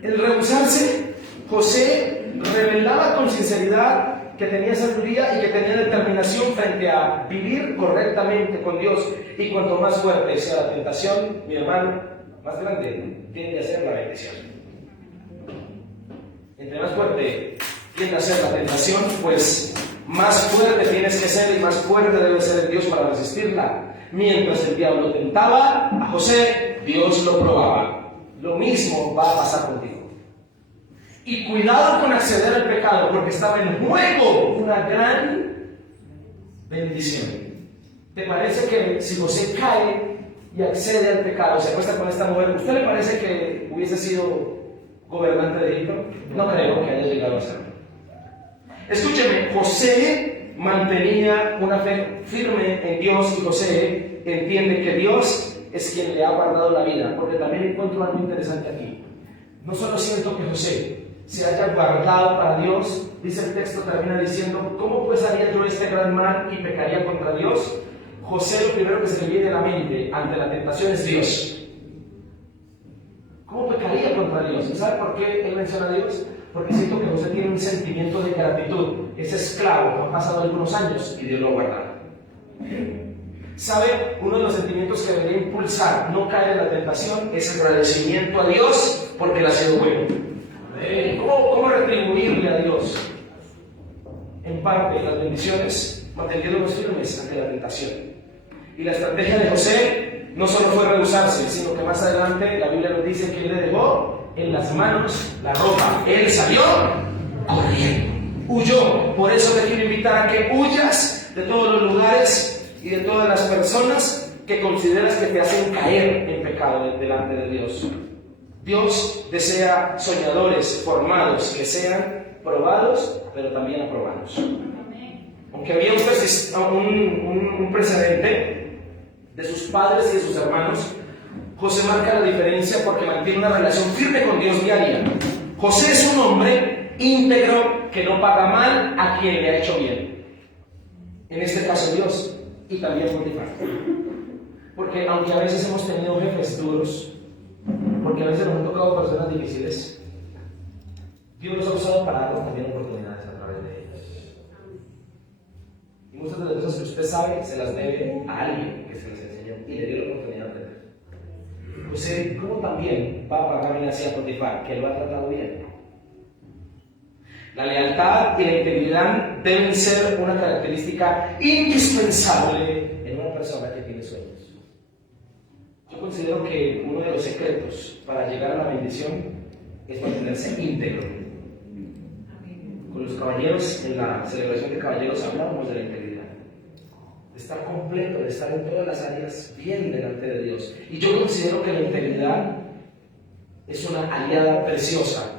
El rehusarse, José revelaba con sinceridad que tenía sabiduría y que tenía determinación frente a vivir correctamente con Dios. Y cuanto más fuerte sea la tentación, mi hermano, más grande tiende a ser la bendición. Entre más fuerte tiende a ser la tentación, pues más fuerte tienes que ser y más fuerte debe ser el Dios para resistirla. Mientras el diablo tentaba a José, Dios lo probaba. Lo mismo va a pasar contigo. Y cuidado con acceder al pecado, porque estaba en juego una gran bendición. ¿Te parece que si José cae y accede al pecado, se acuesta con esta mujer, ¿usted le parece que hubiese sido gobernante de Egipto? No creo que haya llegado a serlo. Escúcheme, José mantenía una fe firme en Dios y José entiende que Dios es quien le ha guardado la vida, porque también encuentro algo interesante aquí. No solo siento que José se haya guardado para Dios, dice el texto, termina diciendo, ¿cómo pues haría yo este gran mal y pecaría contra Dios? José, lo primero que se le viene a la mente ante la tentación es Dios. ¿Cómo pecaría contra Dios? ¿Y sabe por qué él menciona a Dios? Porque siento que José tiene un sentimiento de gratitud. Es esclavo, han pasado algunos años y Dios lo ha guardado. ¿Sabe? Uno de los sentimientos que debería impulsar no caer en la tentación es el agradecimiento a Dios porque Él ha sido bueno. ¿Cómo retribuirle a Dios? En parte, las bendiciones, manteniéndonos firmes ante la tentación. Y la estrategia de José no solo fue rehusarse, sino que más adelante la Biblia nos dice que Él le dejó en las manos la ropa. Él salió corriendo, huyó. Por eso te quiero invitar a que huyas de todos los lugares y de todas las personas que consideras que te hacen caer en pecado delante de Dios. Dios desea soñadores formados que sean probados, pero también aprobados. Aunque había un precedente de sus padres y de sus hermanos, José marca la diferencia porque mantiene una relación firme con Dios diaria. José es un hombre íntegro que no paga mal a quien le ha hecho bien. En este caso Dios y también Potifar. Porque aunque a veces hemos tenido jefes duros, porque a veces nos han tocado personas difíciles, Dios los ha usado para darnos también oportunidades a través de ellos. Y muchas de las cosas que usted sabe se las debe a alguien que se las enseñó y le dio la oportunidad de ver. José, ¿cómo también va a pagarle así a Potifar, que lo ha tratado bien? La lealtad y la integridad deben ser una característica indispensable en una persona que tiene sueños. Yo considero que uno de los secretos para llegar a la bendición es mantenerse íntegro. Con los caballeros, en la celebración de caballeros, hablábamos de la integridad, de estar completo, de estar en todas las áreas bien delante de Dios. Y yo considero que la integridad es una aliada preciosa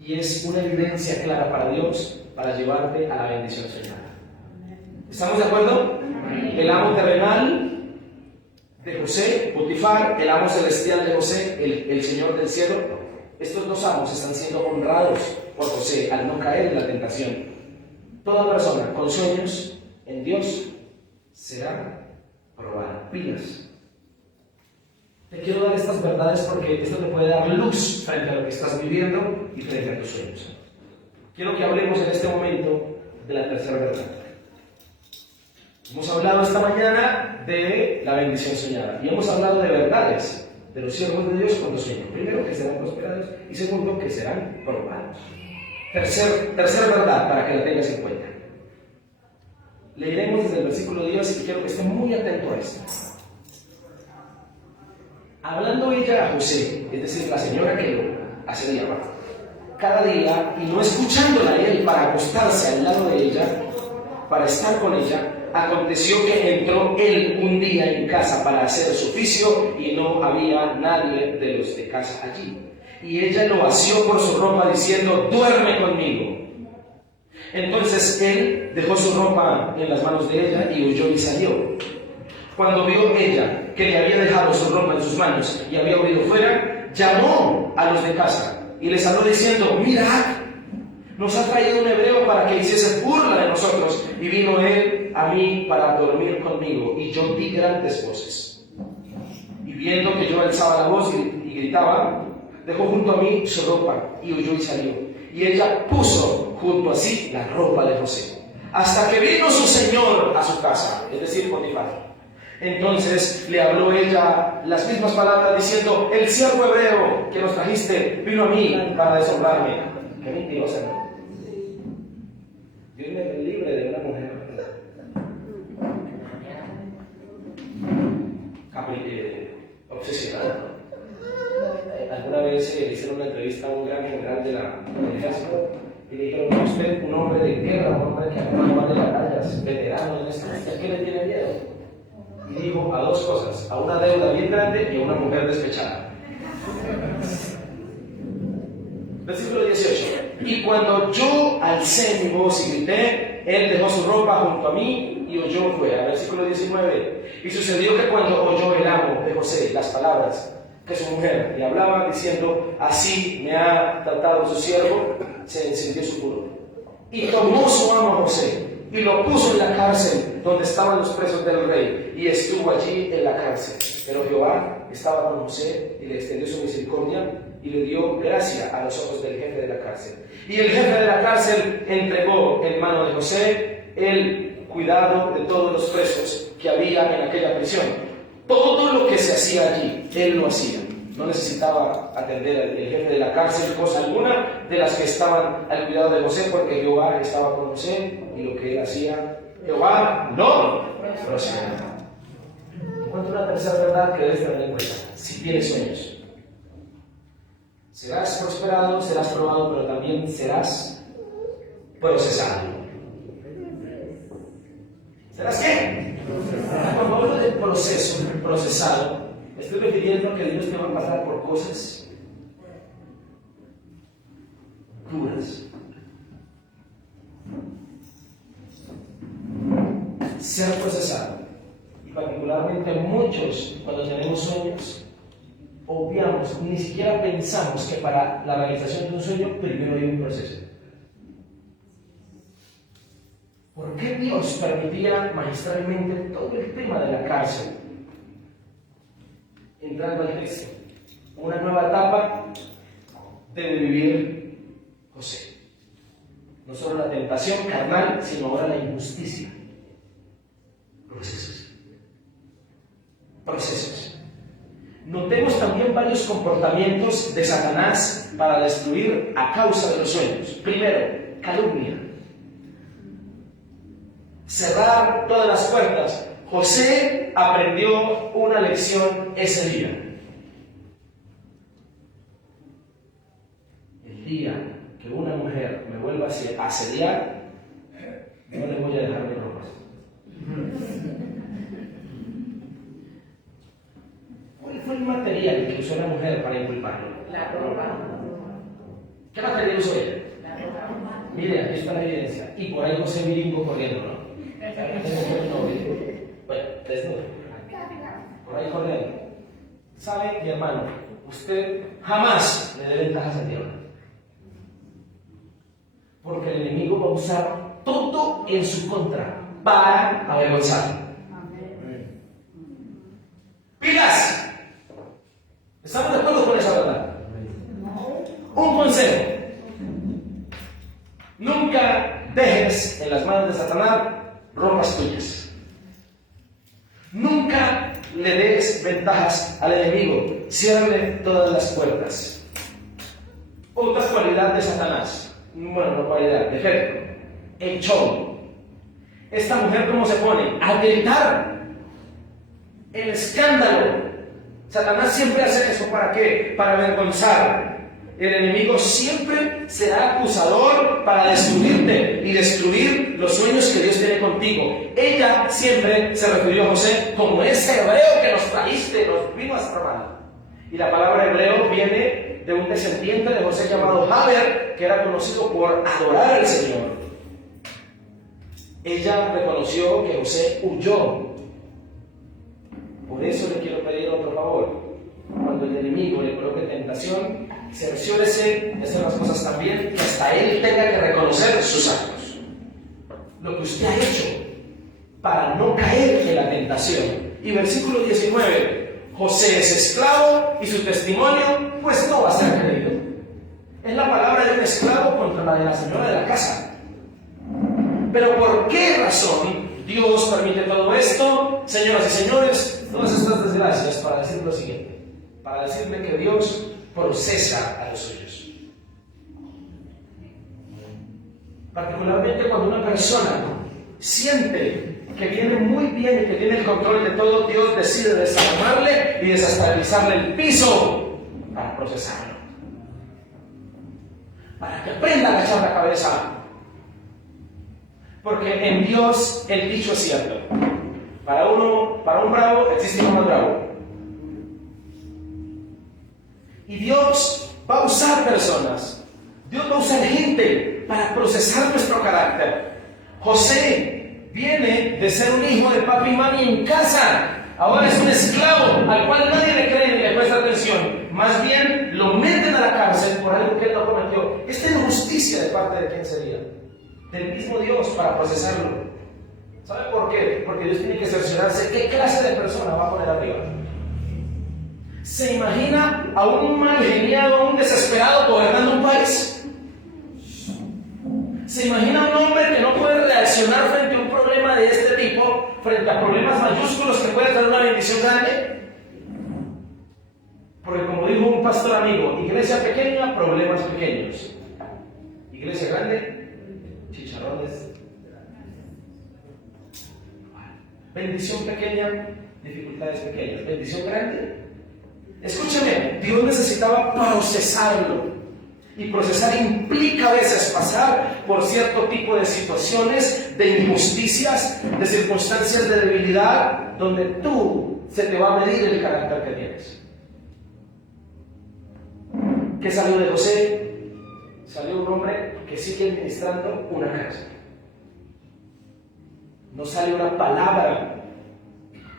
y es una evidencia clara para Dios para llevarte a la bendición soñada. ¿Estamos de acuerdo? El amo terrenal de José, Potifar, el amo celestial de José, el Señor del cielo, estos dos amos están siendo honrados por José al no caer en la tentación. Toda persona con sueños en Dios será probada. Pilas. Te quiero dar estas verdades porque esto te puede dar luz frente a lo que estás viviendo y frente a tus sueños. Quiero que hablemos en este momento de la tercera verdad. Hemos hablado esta mañana de la bendición soñada y hemos hablado de verdades de los siervos de Dios cuando sueñan. Primero, que serán prosperados y segundo, que serán probados. Tercera verdad para que la tengas en cuenta. Leeremos desde el versículo 10 y quiero que estén muy atentos a esto. Hablando ella a José, es decir, la señora que lo asediaba, cada día, y no escuchándola a él para acostarse al lado de ella, para estar con ella, aconteció que entró él un día en casa para hacer su oficio y no había nadie de los de casa allí. Y ella lo asió por su ropa diciendo: duerme conmigo. Entonces él dejó su ropa en las manos de ella y huyó y salió. Cuando vio ella que le había dejado su ropa en sus manos y había huido fuera, llamó a los de casa y les habló diciendo: mirad, nos ha traído un hebreo para que hiciese burla de nosotros, y vino él a mí para dormir conmigo, y yo di grandes voces. Y viendo que yo alzaba la voz y gritaba, dejó junto a mí su ropa y huyó y salió. Y ella puso junto a sí la ropa de José, hasta que vino su señor a su casa, es decir, Potifar. Entonces le habló ella las mismas palabras diciendo: el siervo hebreo que nos trajiste vino a mí para deshonrarme. Qué mentirosa, ¿no? Dios me libre de una mujer obsesionada. Alguna vez le hicieron una entrevista a un gran general del ejército y le dijeron: usted, un hombre de guerra, un hombre que ha ganado de batallas, veterano en esto, ¿a qué le tiene miedo? Y dijo a dos cosas: a una deuda bien grande y a una mujer despechada. Versículo 18. Y cuando yo alcé mi voz y grité, él dejó su ropa junto a mí y huyó fuera. Versículo 19. Y sucedió que cuando oyó el amo de José las palabras que su mujer le hablaba diciendo: así me ha tratado su siervo, se encendió su furor. Y tomó su amo a José y lo puso en la cárcel donde estaban los presos del rey, y estuvo allí en la cárcel. Pero Jehová estaba con José y le extendió su misericordia y le dio gracia a los ojos del jefe de la cárcel. Y el jefe de la cárcel entregó en mano de José el cuidado de todos los presos que había en aquella prisión. Todo lo que se hacía allí, él lo hacía. No necesitaba atender al jefe de la cárcel cosa alguna de las que estaban al cuidado de José, porque Jehová estaba con José y lo que él hacía, Jehová no prosperaba. Encuentro una tercera verdad que debes tener en cuenta. Si tienes sueños, serás prosperado, serás probado, pero también serás procesado. ¿Serás qué? Cuando hablo de proceso, procesado, estoy refiriendo que Dios te va a pasar por cosas duras. Ser procesado. Y particularmente muchos, cuando tenemos sueños, obviamos, ni siquiera pensamos que para la realización de un sueño primero hay un proceso. ¿Por qué Dios permitía magistralmente todo el tema de la cárcel? Entrando al texto, una nueva etapa debe vivir José. No solo la tentación carnal, sino ahora la injusticia. Procesos. Notemos también varios comportamientos de Satanás para destruir a causa de los sueños. Primero, calumnia. Cerrar todas las puertas. José aprendió una lección ese día. El día que una mujer me vuelva a asediar, no le voy a dejar mi ropa. ¿Cuál fue el material que usó la mujer para inculparlo? La ropa. ¿Qué material usó ella? La ropa. Mire, aquí está la evidencia. Y por ahí José Miringo corriendo, ¿no? Bueno, desnudo. Por ahí corriendo. ¿Sabe, mi hermano? usted jamás le dé ventajas al diablo. Porque el enemigo va a usar todo en su contra para avergonzarlo. ¡Pilas! ¿Estamos de acuerdo con esa verdad? Un consejo. Nunca dejes en las manos de Satanás ropas tuyas. Nunca le des ventajas al enemigo. Ciérrale todas las puertas. Otra cualidad de Satanás. Bueno, no cualidad, defecto. El show. Esta mujer, ¿cómo se pone? A gritar. El escándalo. Satanás siempre hace eso. ¿Para qué? Para avergonzar. El enemigo siempre será acusador para destruirte y destruir los sueños que Dios tiene contigo. Ella siempre se refirió a José como ese hebreo que nos trajiste, nos vino a probar. Y la palabra hebreo viene de un descendiente de José llamado Jaber, que era conocido por adorar al Señor. Ella reconoció que José huyó. Por eso le quiero pedir otro favor. Cuando el enemigo le coloque tentación, cerciórese de hacer las cosas tan bien que hasta él tenga que reconocer sus actos. Lo que usted ha hecho para no caer en la tentación. Y versículo 19, José es esclavo y su testimonio pues no va a ser creído. Es la palabra de un esclavo contra la de la señora de la casa. Pero ¿por qué razón Dios permite todo esto? Señoras y señores, todas estas desgracias para decir lo siguiente. Para decirle que Dios procesa a los suyos. Particularmente cuando una persona siente que viene muy bien y que tiene el control de todo, Dios decide desarmarle y desestabilizarle el piso para procesarlo. Para que aprenda a agachar la cabeza. Porque en Dios el dicho es cierto. Para un bravo existe uno más bravo. Y Dios va a usar personas. Dios va a usar gente para procesar nuestro carácter. José viene de ser un hijo de papi y mami en casa. Ahora es un esclavo al cual nadie le cree ni le presta atención. Más bien lo meten a la cárcel por algo que él no cometió. Esta injusticia de parte de quién sería. Del mismo Dios para procesarlo. ¿Sabe por qué? Porque Dios tiene que cerciorarse qué clase de persona va a poner arriba. ¿Se imagina a un mal geniado, a un desesperado gobernando un país? ¿Se imagina a un hombre que no puede reaccionar frente a un problema de este tipo, frente a problemas mayúsculos que pueden dar una bendición grande? Porque como dijo un pastor amigo, iglesia pequeña, problemas pequeños. Iglesia grande, chicharrones. Bendición pequeña, dificultades pequeñas. Bendición grande. Escúcheme, Dios necesitaba procesarlo. Y procesar implica a veces pasar por cierto tipo de situaciones, de injusticias, de circunstancias de debilidad, donde tú se te va a medir el carácter que tienes. ¿Qué salió de José? Salió un hombre que sigue administrando una casa. No sale una palabra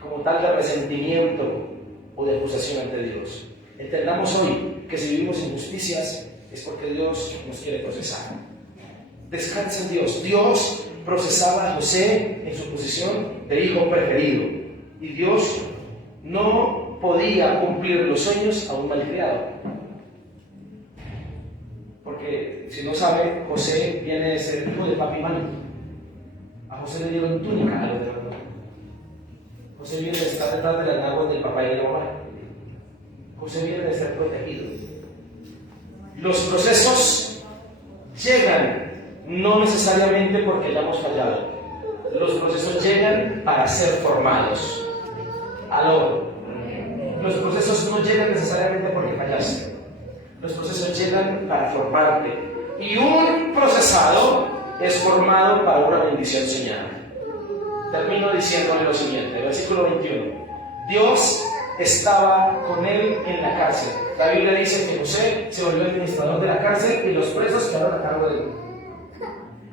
como tal de resentimiento o de acusación ante Dios. Entendamos hoy que si vivimos injusticias es porque Dios nos quiere procesar. Descansa en Dios. Dios procesaba a José en su posición de hijo preferido. Y Dios no podía cumplir los sueños a un malcriado. Porque si no sabe, José viene de ser hijo de papi y mami. A José le dieron túnica a los de la mamá. José viene de estar detrás de las nalgas del papá y de la mamá. José viene de ser protegido. Los procesos llegan no necesariamente porque hayamos fallado. Los procesos llegan para ser formados. Aló. Los procesos no llegan necesariamente porque fallaste. Los procesos llegan para formarte. Y un procesado es formado para una bendición soñada. Termino diciéndole lo siguiente, versículo 21. Dios estaba con él en la cárcel. La Biblia dice que José se volvió administrador de la cárcel y los presos quedaron a cargo de él.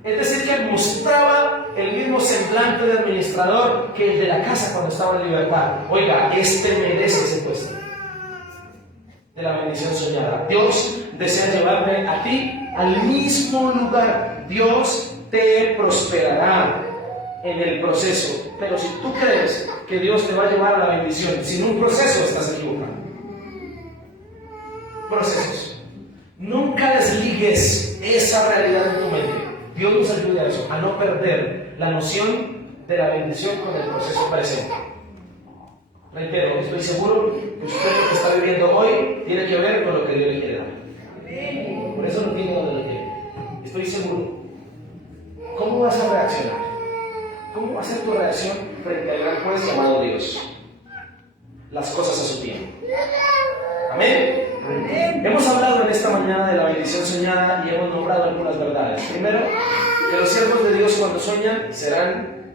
Es decir, que él mostraba el mismo semblante de administrador que el de la casa cuando estaba en libertad. Oiga, este merece ese puesto. de la bendición soñada. Dios desea llevarte a ti al mismo lugar. Dios te prosperará en el proceso. Pero si tú crees que Dios te va a llevar a la bendición sin un proceso, estás equivocado. Procesos. Nunca desligues esa realidad en tu mente. Dios nos ayude a eso, a no perder la noción de la bendición con el proceso presente. Reitero, estoy seguro que usted lo que está viviendo hoy tiene que ver con lo que Dios le quiere dar. Por eso no tiene donde lo quiere. Estoy seguro. ¿Cómo vas a reaccionar? ¿Cómo va a ser tu reacción frente al gran juez llamado Dios? Las cosas a su tiempo. Amén. Hemos hablado en esta mañana de la bendición soñada y hemos nombrado algunas verdades. Primero, que los siervos de Dios cuando sueñan serán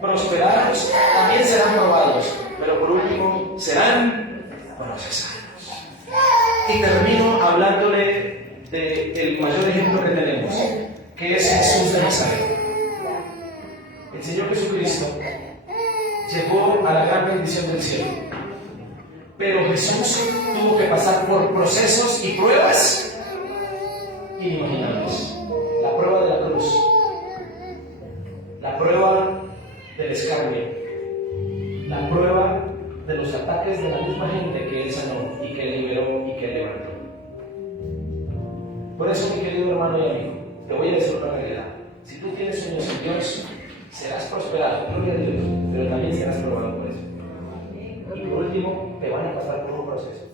prosperados, también serán probados, pero por último serán procesados. Y termino hablándole del mayor ejemplo que tenemos, que es Jesús de Nazaret. El Señor Jesucristo llegó a la gran bendición del cielo, pero Jesús tuvo que pasar por procesos y pruebas inimaginables. La prueba de la cruz, la prueba del escarnio, la prueba de los ataques de la misma gente que Él sanó y que Él liberó y que Él levantó. Por eso, mi querido hermano y amigo, te voy a decir una realidad. Si tú tienes sueños en Dios, serás prosperado, gloria a Dios, pero también serás probado por eso. Y por último, te van a pasar por un proceso.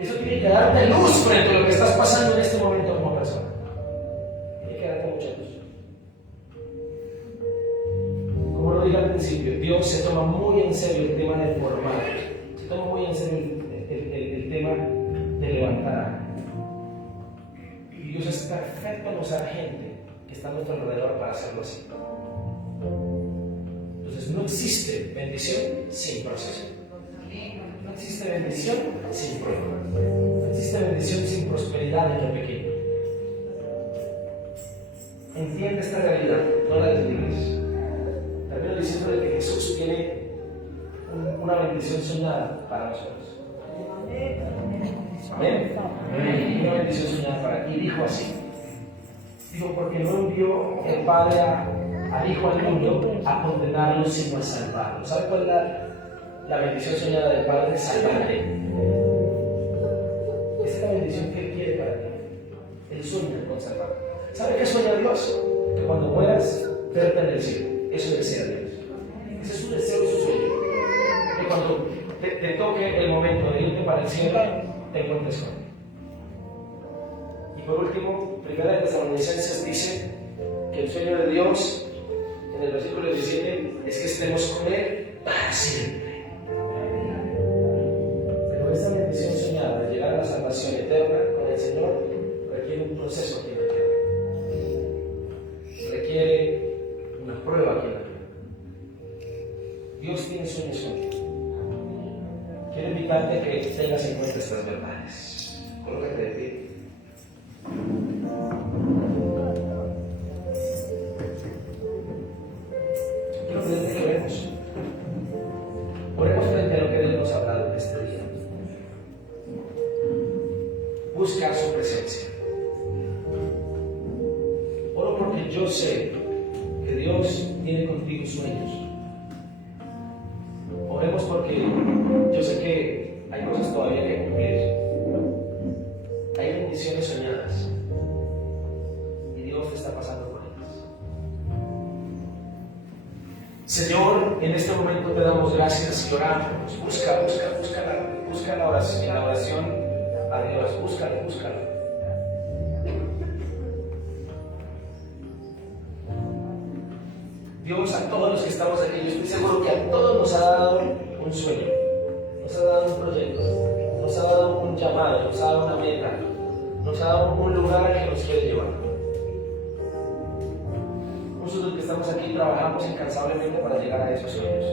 Eso tiene que darte luz frente a lo que estás pasando en este momento como persona. Tiene que darte mucha luz. Como lo dije al principio, Dios se toma muy en serio el tema de formar, se toma muy en serio el tema de levantar. Y Dios es perfecto en usar gente que está a nuestro alrededor para hacerlo así. Entonces no existe bendición sin proceso. No existe bendición sin prueba. No existe bendición sin prosperidad en lo pequeño. Entiende esta realidad, no la desligues. Termino diciendo que Jesús tiene una bendición soñada para nosotros. Amén. Una bendición soñada para ti. Y dijo así. Dijo, porque no envió el Padre al Hijo al mundo a condenarlo, sino a salvarlo. ¿Sabe cuál es la bendición soñada del Padre? Salvarte. Esa es la bendición que Él quiere para ti. Él sueña con salvarte. ¿Sabe qué sueña Dios? Que cuando mueras, verte en el cielo. Eso desea Dios. Ese es su deseo y su sueño. Que cuando te toque el momento de irte para el cielo, te encuentres con Él. Y por último, Primera de Tesalonicenses dice que el sueño de Dios, en el versículo 17, es que estemos con Él para siempre. Pero esa bendición soñada de llegar a la salvación eterna con el Señor requiere un proceso aquí en la tierra. Requiere una prueba aquí en la tierra. Dios tiene sueños contigo. Quiero invitarte a que tengas en cuenta estas verdades. Colócate de pie. Quiero pedirte que oremos. Oremos frente a lo que Dios nos ha hablado en este día. Busca su presencia. Oro porque yo sé que Dios tiene contigo sueños. Oremos porque yo sé que hay cosas todavía que cumplir. Hay bendiciones soñadas y Dios te está pasando por ellas. Señor, en este momento te damos gracias y oramos. Busca la oración a Dios. Búscalo. Dios, a todos los que estamos aquí, yo estoy seguro que a todos nos ha dado un sueño, nos ha dado un proyecto, nos ha dado un llamado, nos ha dado una meta, nos ha dado un lugar que nos quiere llevar. Muchos de los que estamos aquí trabajamos incansablemente para llegar a esos sueños.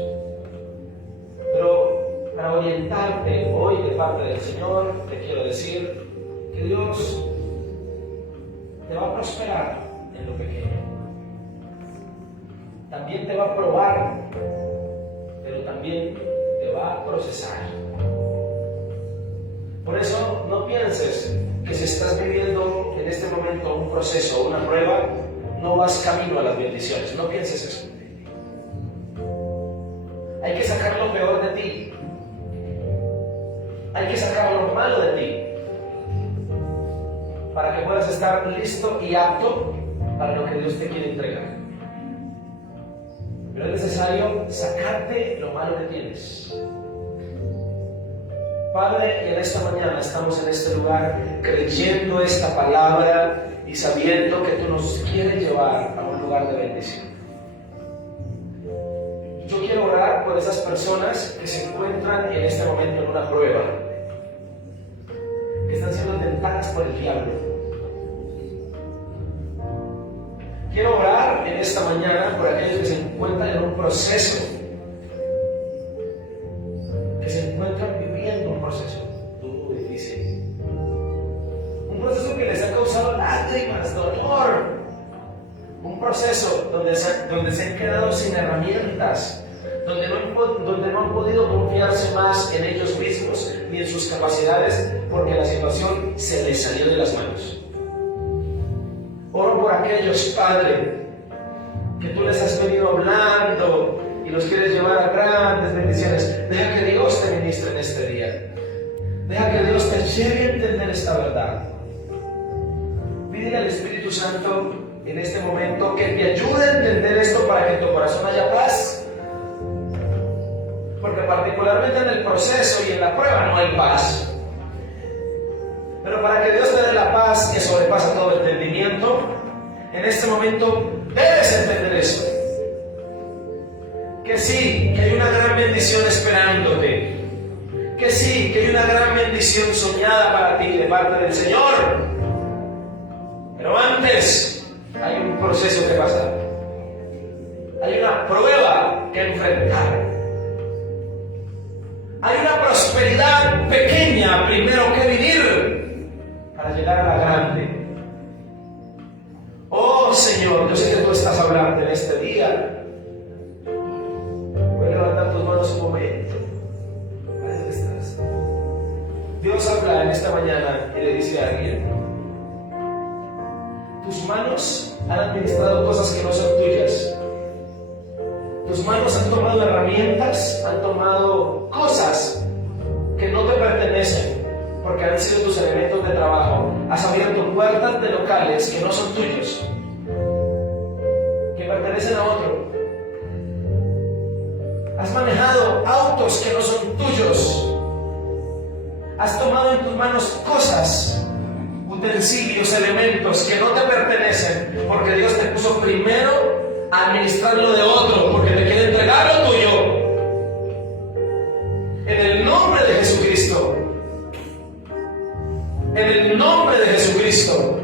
Pero para orientarte hoy de parte del Señor, te quiero decir que Dios te va a prosperar en lo pequeño. También te va a probar, pero también te va a procesar. Por eso no pienses que si estás viviendo en este momento un proceso o una prueba, no vas camino a las bendiciones. No pienses eso. Hay que sacar lo peor de ti. Hay que sacar lo malo de ti para que puedas estar listo y apto para lo que Dios te quiere entregar. Pero es necesario sacarte lo malo que tienes. Padre, y en esta mañana estamos en este lugar creyendo esta palabra y sabiendo que tú nos quieres llevar a un lugar de bendición. Yo quiero orar por esas personas que se encuentran en este momento en una prueba, que están siendo tentadas por el diablo. Quiero orar en esta mañana por aquellos que se encuentran en un proceso, que se encuentran viviendo un proceso duro, difícil, un proceso que les ha causado lágrimas, dolor, un proceso donde se han quedado sin herramientas, donde no han podido confiarse más en ellos mismos ni en sus capacidades porque la situación se les salió de las manos. Oro por aquellos, Padre, que tú les has venido hablando y los quieres llevar a grandes bendiciones. Deja que Dios te ministre en este día. Deja que Dios te lleve a entender esta verdad. Pídele al Espíritu Santo en este momento que te ayude a entender esto para que en tu corazón haya paz. Porque particularmente en el proceso y en la prueba no hay paz. Pero para que Dios te dé la paz que sobrepasa todo entendimiento, en este momento debes entender eso. Que sí, que hay una gran bendición esperándote. Que sí, que hay una gran bendición soñada para ti de parte del Señor. Pero antes hay un proceso que pasar. Hay una prueba que enfrentar. Hay una prosperidad pequeña primero que vivir para llegar a la grande. Oh Señor, yo sé que tú estás hablando en este día. Voy a levantar tus manos un momento. Ahí donde estás. Dios habla en esta mañana y le dice a alguien: tus manos han administrado cosas que no son tuyas. Tus manos han tomado herramientas, han tomado cosas que no te pertenecen, porque han sido tus elementos de trabajo. Has abierto puertas de locales que no son tuyos, que pertenecen a otro. Has manejado autos que no son tuyos. Has tomado en tus manos cosas, utensilios, elementos que no te pertenecen, porque Dios te puso primero a administrar lo de otro, porque te quiere entregar lo tuyo. En el nombre de Jesucristo. En el nombre de Jesucristo.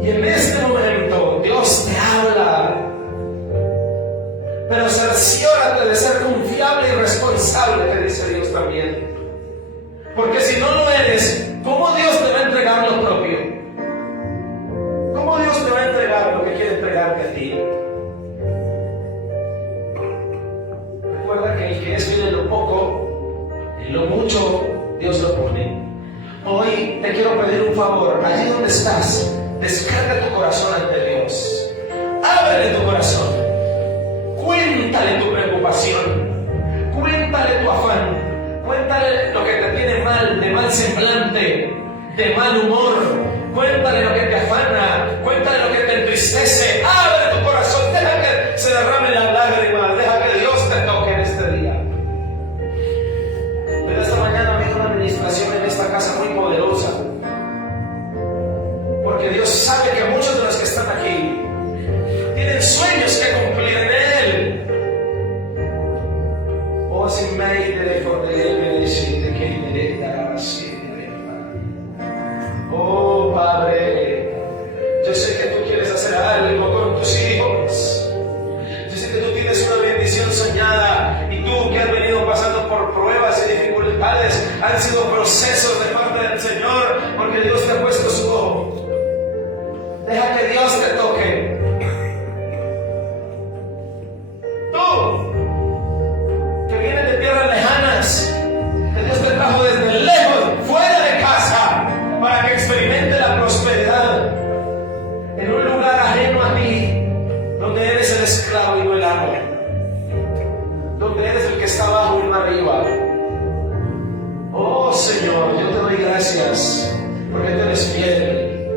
Y en este momento Dios te habla. Pero cerciórate de ser confiable y responsable, te dice Dios también. Porque si no lo eres, ¿cómo Dios te va a entregar lo propio? ¿Cómo Dios te va a entregar lo que quiere entregarte a ti? Recuerda que el que es fiel en lo poco, en lo mucho, Dios lo pone. Hoy te quiero pedir un favor. Allí donde estás, descarga tu corazón ante Dios. Ábrele tu corazón. Cuéntale tu preocupación. Cuéntale tu afán. Cuéntale lo que te tiene mal, de mal semblante, de mal humor. Cuéntale lo que te afana. Cuéntale lo que te entristece. Abre tu corazón. Deja que se derramen las lágrimas. Deja que Dios te toque en este día. Pero esta mañana ha habido una administración en esta casa muy poderosa. Porque Dios sabe que muchos de los que están aquí tienen sueños que cumplir en Él. Oh, si me iré por Él, decirte que iré a así. Oh, Padre, yo sé que tú quieres hacer algo con tus hijos. Yo sé que tú tienes una bendición soñada, y tú que has venido pasando por pruebas y dificultades, han sido procesos de parte del Señor, porque Dios te ha puesto su ojo. Deja que Dios te toque. Tú, que vienes de tierras lejanas, que Dios te trajo desde fiel,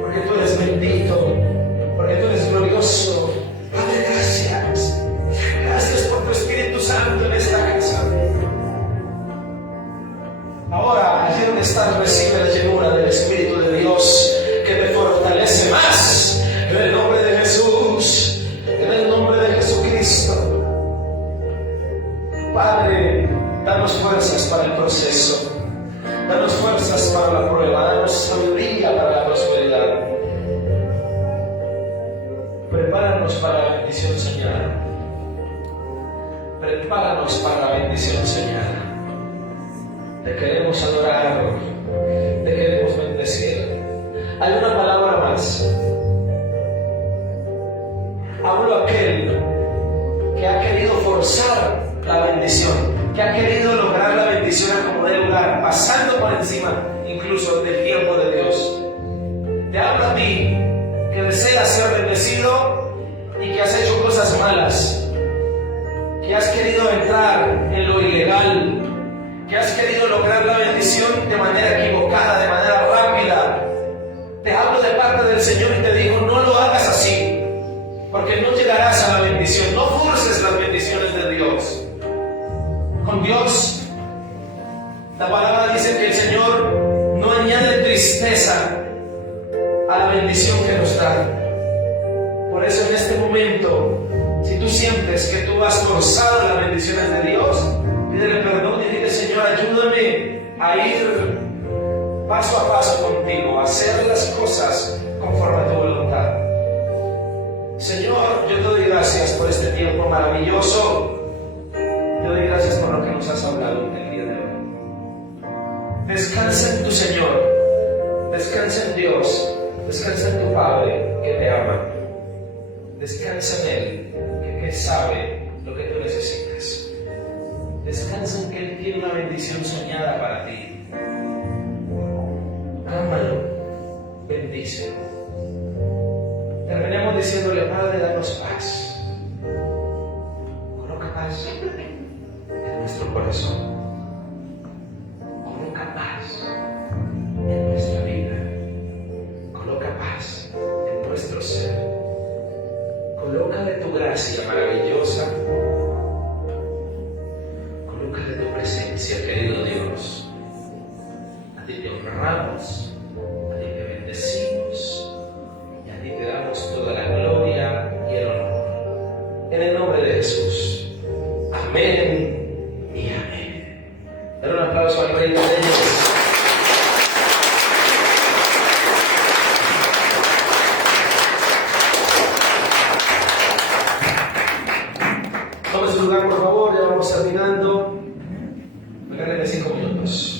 porque tú eres bendito, porque tú eres glorioso. Padre, gracias. Gracias por tu Espíritu Santo en esta casa. Ahora, allí donde estás, recibe la llenura del Espíritu de Dios que te fortalece más. En el nombre de Jesús, en el nombre de Jesucristo. Padre, danos fuerzas para el proceso. Danos fuerzas para la prueba. Danos sabiduría para la prosperidad. Prepáranos para la bendición soñada. Prepáranos para la bendición soñada. Te queremos adorar, te queremos bendecir. Hay una palabra más. Hablo aquel que ha querido forzar la bendición, que ha querido lograr la bendición a como de lugar, pasando por encima incluso del tiempo de Dios. Te hablo a ti que deseas ser bendecido y que has hecho cosas malas, que has querido entrar en lo ilegal, que has querido lograr la bendición de manera equivocada, de manera rápida. Te hablo de parte del Señor y te digo, no lo hagas así, porque no llegarás a la bendición. No forces las bendiciones de Dios. Con Dios, la palabra dice que el Señor no añade tristeza a la bendición que nos da. Por eso en este momento, si tú sientes que tú has forzado las bendiciones de Dios, pídele perdón y dile, Señor, ayúdame a ir paso a paso contigo, a hacer las cosas conforme a tu voluntad. Señor, yo te doy gracias por este tiempo maravilloso. Te doy gracias por lo que nos has hablado el día de hoy. Descansa en tu Señor, descansa en Dios, descansa en tu Padre que te ama. Descansa en Él, que Él sabe lo que tú necesitas. Descansa en que Él tiene una bendición soñada para ti. Ámalo, bendícelo. Terminemos diciéndole, Padre, danos paz. Coloca paz en nuestro corazón. Coloca paz en nuestra vida. Coloca paz en nuestro ser. Coloca de tu gracia maravillosa. Coloca de tu presencia, querido Dios. A ti te honramos, a ti te bendecimos y a ti te damos toda la gloria y el honor. En el nombre de Jesús. Amén y amén. Dar un aplauso al Rey de Reyes. Tome su lugar, por favor, ya vamos terminando. Regáleme 5 minutos.